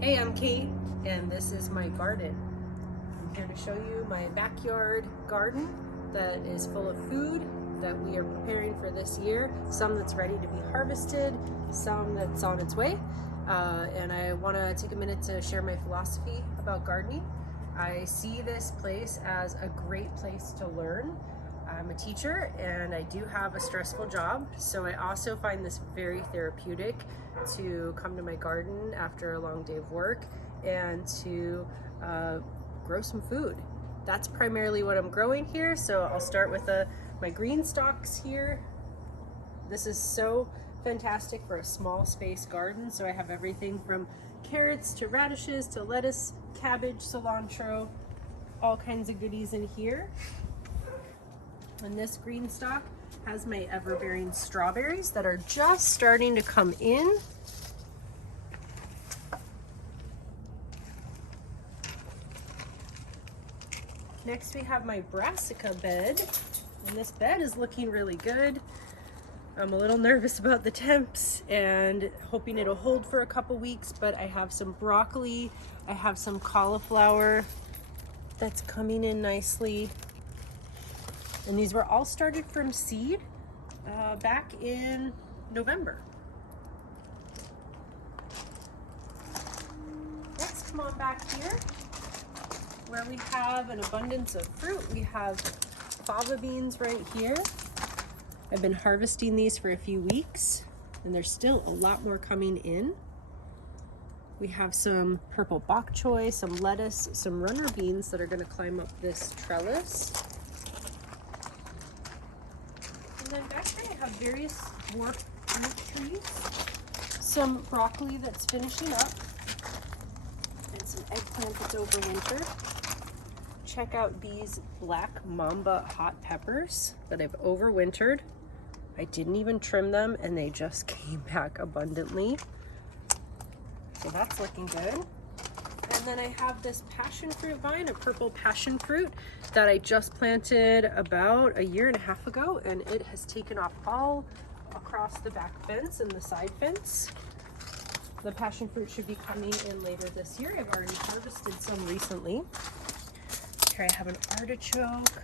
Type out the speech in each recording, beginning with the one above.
Hey, I'm Kate, and this is my garden. I'm here to show you my backyard garden that is full of food that we are preparing for this year. Some that's ready to be harvested, some that's on its way. And I want to take a minute to share my philosophy about gardening. I see this place as a great place to learn. I'm a teacher and I do have a stressful job, so I also find this very therapeutic to come to my garden after a long day of work and to grow some food. That's primarily what I'm growing here, so I'll start with my green stalks here. This is so fantastic for a small space garden, so I have everything from carrots to radishes to lettuce, cabbage, cilantro, all kinds of goodies in here. And this green stalk has my ever-bearing strawberries that are just starting to come in. Next we have my brassica bed, and this bed is looking really good. I'm a little nervous about the temps and hoping it'll hold for a couple weeks, but I have some broccoli, I have some cauliflower that's coming in nicely. And these were all started from seed back in November. Next, come on back here where we have an abundance of fruit. We have fava beans right here. I've been harvesting these for a few weeks and there's still a lot more coming in. We have some purple bok choy, some lettuce, some runner beans that are going to climb up this trellis. And then back here I have various dwarf fruit trees, some broccoli that's finishing up, and some eggplant that's overwintered. Check out these black mamba hot peppers that I've overwintered. I didn't even trim them and they just came back abundantly. So that's looking good. And then I have this passion fruit vine, a purple passion fruit that I just planted about a year and a half ago, and it has taken off all across the back fence and the side fence. The passion fruit should be coming in later this year. I've already harvested some recently. Here I have an artichoke.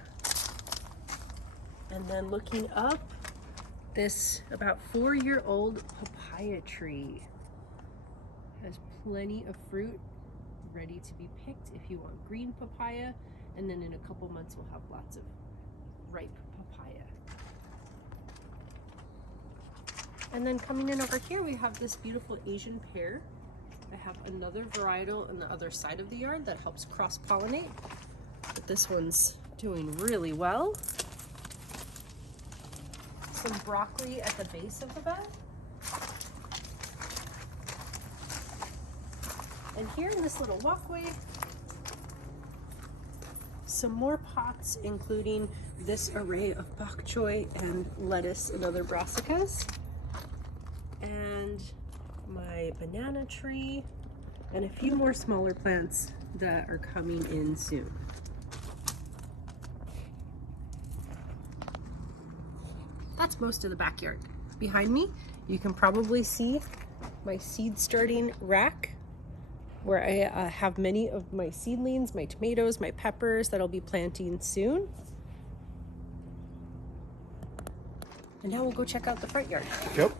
And then looking up, this about 4-year-old papaya tree has plenty of fruit ready to be picked if you want green papaya, and then in a couple months we'll have lots of ripe papaya. And then coming in over here we have this beautiful Asian pear. I have another varietal on the other side of the yard that helps cross-pollinate, but this one's doing really well. Some broccoli at the base of the bed. And here in this little walkway, some more pots, including this array of bok choy and lettuce and other brassicas, and my banana tree, and a few more smaller plants that are coming in soon. That's most of the backyard. Behind me, you can probably see my seed starting rack, where I have many of my seedlings, my tomatoes, my peppers that I'll be planting soon. And now we'll go check out the front yard. Yep.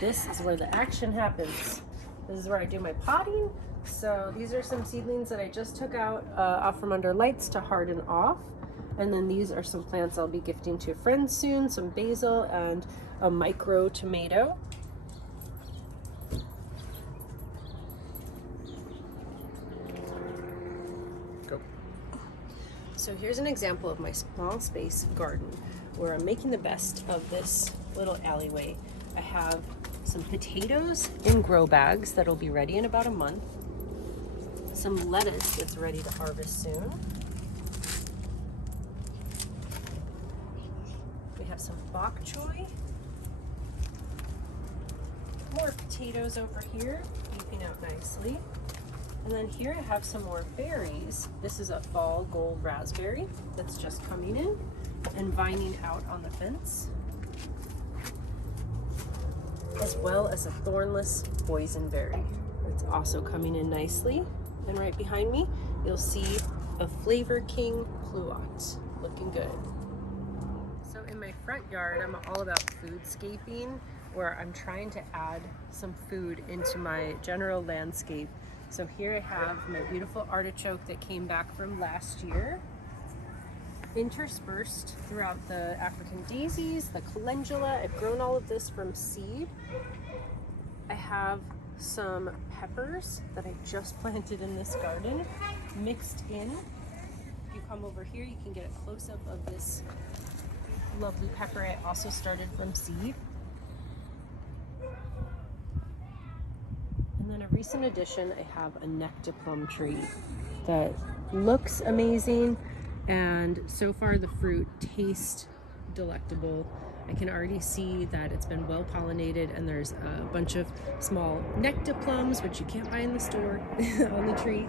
This is where the action happens. This is where I do my potting. So these are some seedlings that I just took out from under lights to harden off. And then these are some plants I'll be gifting to friends soon, some basil and a micro tomato. So here's an example of my small space garden where I'm making the best of this little alleyway. I have some potatoes in grow bags that'll be ready in about a month. Some lettuce that's ready to harvest soon. We have some bok choy. More potatoes over here, beefing out nicely. And then here I have some more berries. This is a fall gold raspberry that's just coming in and vining out on the fence, as well as a thornless boysenberry. It's also coming in nicely. And right behind me, you'll see a Flavor King Pluot, looking good. So in my front yard, I'm all about foodscaping, where I'm trying to add some food into my general landscape. So here I have my beautiful artichoke that came back from last year, interspersed throughout the African daisies, the calendula. I've grown all of this from seed. I have some peppers that I just planted in this garden, mixed in. If you come over here, you can get a close-up of this lovely pepper I also started from seed. And then a recent addition, I have a nectarplum tree that looks amazing, and so far the fruit tastes delectable. I can already see that it's been well pollinated, and there's a bunch of small nectarplums, which you can't buy in the store, on the tree.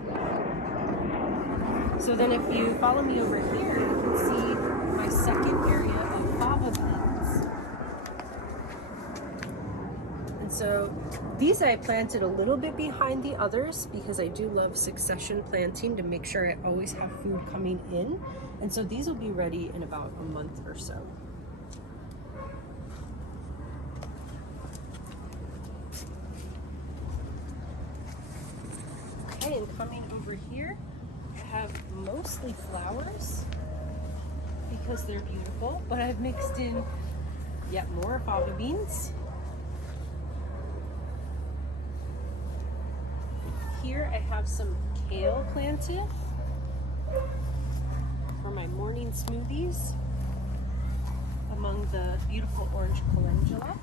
So then if you follow me over here, you can see my second area of fava beans. And so these I planted a little bit behind the others because I do love succession planting to make sure I always have food coming in. And so these will be ready in about a month or so. Okay, and coming over here, I have mostly flowers because they're beautiful, but I've mixed in yet more fava beans. Here I have some kale planted for my morning smoothies among the beautiful orange calendula.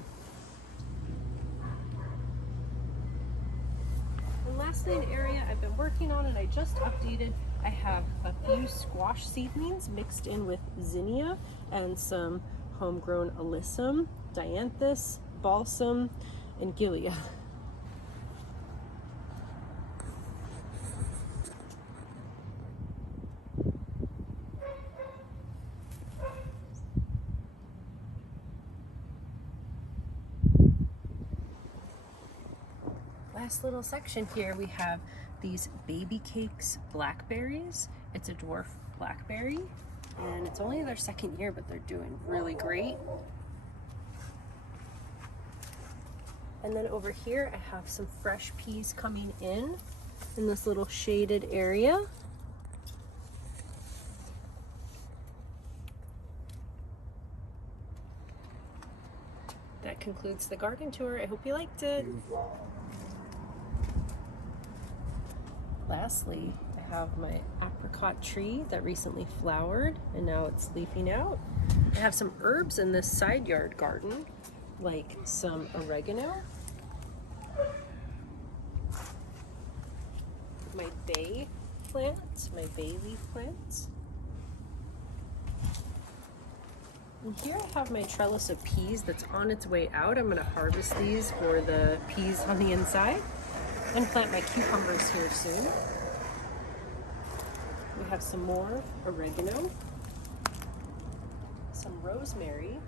And lastly, an area I've been working on and I just updated, I have a few squash seedlings mixed in with zinnia and some homegrown alyssum, dianthus, balsam, and gilia. Last little section here, we have these Baby Cakes blackberries. It's a dwarf blackberry, and it's only their second year, but they're doing really great. And then over here, I have some fresh peas coming in this little shaded area. That concludes the garden tour. I hope you liked it. Lastly, I have my apricot tree that recently flowered and now it's leafing out. I have some herbs in this side yard garden, like some oregano, my bay plants, my bay leaf plants. And here I have my trellis of peas that's on its way out. I'm gonna harvest these for the peas on the inside and plant my cucumbers here soon. We have some more oregano, some rosemary,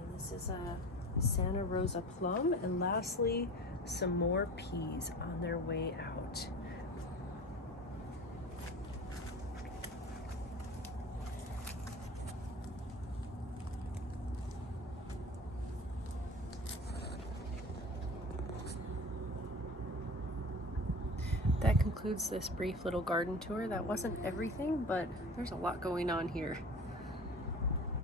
and this is a Santa Rosa plum, and lastly, some more peas on their way out. That concludes this brief little garden tour. That wasn't everything, but there's a lot going on here.